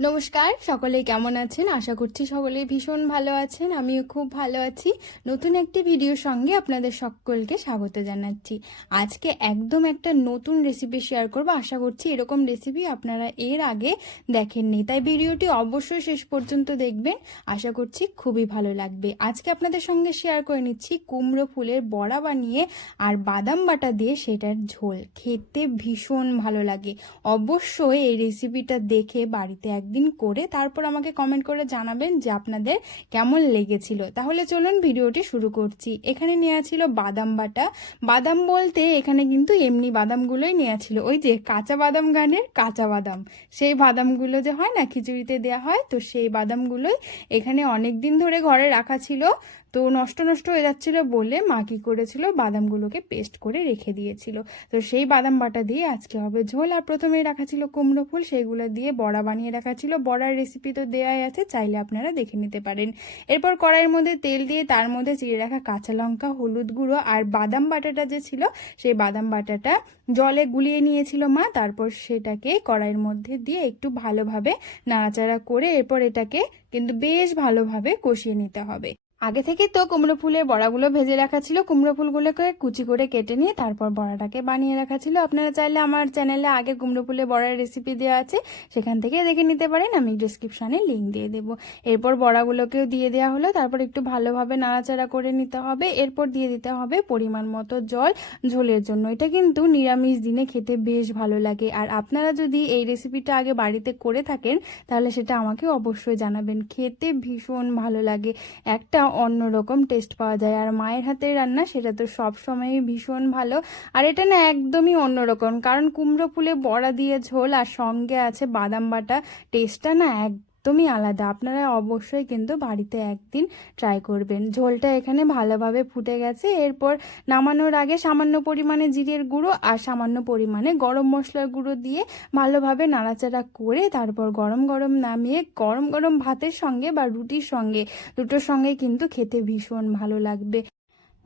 নমস্কার, সকলে কেমন আছেন? আশা করছি সকলে ভীষণ ভালো আছেন, আমিও খুব ভালো আছি। নতুন একটি ভিডিওর সঙ্গে আপনাদের সকলকে স্বাগত জানাচ্ছি। আজকে একদম একটা নতুন রেসিপি শেয়ার করব। আশা করছি এরকম রেসিপি আপনারা এর আগে দেখেননি। তাই ভিডিওটি অবশ্যই শেষ পর্যন্ত দেখবেন। আশা করছি খুবই ভালো লাগবে। আজকে আপনাদের সঙ্গে শেয়ার করে নিচ্ছি কুমড়ো ফুলের বড়া বানিয়ে আর বাদাম বাটা দিয়ে সেটার ঝোল। খেতে ভীষণ ভালো লাগে। অবশ্যই এই রেসিপিটা দেখে বাড়িতে একদিন করে তারপর আমাকে কমেন্ট করে জানাবেন যে আপনাদের কেমন লেগেছিল। তাহলে চলুন ভিডিওটি শুরু করছি। এখানে নেওয়া ছিল বাদাম বাটা। বাদাম বলতে এখানে কিন্তু এমনি বাদামগুলোই নেওয়া ছিল। ওই যে কাঁচা বাদাম গানের কাঁচা বাদাম। সেই বাদামগুলো যে হয় না, খিচুড়িতে দেওয়া হয়, তো সেই বাদামগুলোই এখানে অনেক দিন ধরে ঘরে রাখা ছিল। তো নষ্ট নষ্ট হয়ে যাচ্ছিল বলে মা কি করেছিল? বাদামগুলোকে পেস্ট করে রেখে দিয়েছিল। তো সেই বাদাম বাটা দিয়ে আজকে হবে ঝোল। আর প্রথমেই রাখা ছিল কুমড়ো ফুল। সেইগুলো দিয়ে বড়া বানিয়ে রাখা ছিল, বড়ার রেসিপি তো দেওয়াই আছে, চাইলে আপনারা দেখে নিতে পারেন। এরপর কড়াইয়ের মধ্যে তেল দিয়ে তার মধ্যে চিড়ে রাখা কাঁচা লঙ্কা, হলুদ গুঁড়ো আর বাদাম বাটাটা যে ছিল, সেই বাদাম বাটাটা জলে গুলিয়ে নিয়েছিল মা। তারপর সেটাকে কড়াইয়ের মধ্যে দিয়ে একটু ভালোভাবে নাড়াচাড়া করে এরপর এটাকে কিন্তু বেশ ভালোভাবে কষিয়ে নিতে হবে। আগে থেকে তো কুমড়ো ফুলের বড়াগুলো ভেজে রাখা ছিল, কুমড়ো ফুলগুলোকে কুচি করে কেটে নিয়ে তারপর বড়াটাকে বানিয়ে রাখা ছিল। আপনারা চাইলে আমার চ্যানেলে আগে কুমড়ো ফুলের বড়ার রেসিপি দেওয়া আছে, সেখান থেকে দেখে নিতে পারেন, আমি ডিসক্রিপশানে লিঙ্ক দিয়ে দেবো। এরপর বড়াগুলোকেও দিয়ে দেওয়া হলো, তারপর একটু ভালোভাবে নাড়াচাড়া করে নিতে হবে, এরপর দিয়ে দিতে হবে পরিমাণ মতো জল। ঝোলের জন্য এটা কিন্তু নিরামিষ দিনে খেতে বেশ ভালো লাগে, আর আপনারা যদি এই রেসিপিটা আগে বাড়িতে করে থাকেন, তাহলে সেটা আমাকে অবশ্যই জানাবেন, খেতে ভীষণ ভালো লাগে। একটা অন্যরকম টেস্ট পাওয়া যায়। আর মায়ের হাতের রান্না সেটা তো সব সময়ই ভীষণ ভালো। আর এটা না একদমই অন্যরকম। কারণ কুমড়ো ফুলে বড়া দিয়ে ঝোল আর সঙ্গে আছে বাদাম বাটা টেস্টটা না একদমই আলাদা। আপনারা অবশ্যই কিন্তু বাড়িতে একদিন ট্রাই করবেন। ঝোলটা এখানে ভালোভাবে ফুটে গেছে। এরপর নামানোর আগে সামান্য পরিমাণে জিরের গুঁড়ো আর সামান্য পরিমাণে গরম মশলার গুঁড়ো দিয়ে ভালোভাবে নাড়াচাড়া করে তারপর গরম গরম নামিয়ে গরম গরম ভাতের সঙ্গে বা রুটির সঙ্গে দুটোর সঙ্গে কিন্তু খেতে ভীষণ ভালো লাগবে।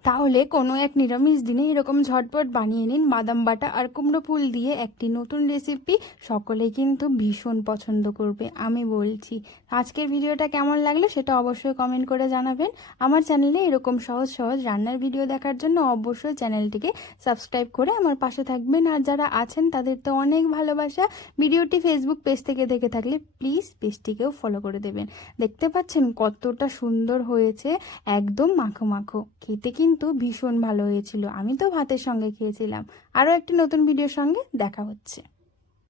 তাহলে কোনো এক নিরামিষ দিনে এরকম ঝটপট বানিয়ে নিন বাদাম বাটা আর কুমড়ো ফুল দিয়ে একটি নতুন রেসিপি সকলে কিন্তু ভীষণ পছন্দ করবে, আমি বলছি। আজকের ভিডিওটা কেমন লাগল সেটা অবশ্যই কমেন্ট করে জানাবেন। আমার চ্যানেলে এরকম সহজ সহজ রান্নার ভিডিও দেখার জন্য অবশ্যই চ্যানেলটিকে সাবস্ক্রাইব করে আমার পাশে থাকবেন। আর যারা আছেন, তাদের তো অনেক ভালোবাসা। ভিডিওটি ফেসবুক পেজ থেকে দেখে থাকলে প্লিজ পেজটিকেও ফলো করে দেবেন। দেখতে পাচ্ছেন কতটা সুন্দর হয়েছে, একদম মাখো মাখো। খেতে কিন্তু ভীষণ ভালো হয়েছিল। আমি তো ভাতের সঙ্গে খেয়েছিলাম। আরও একটি নতুন ভিডিওর সঙ্গে দেখা হচ্ছে।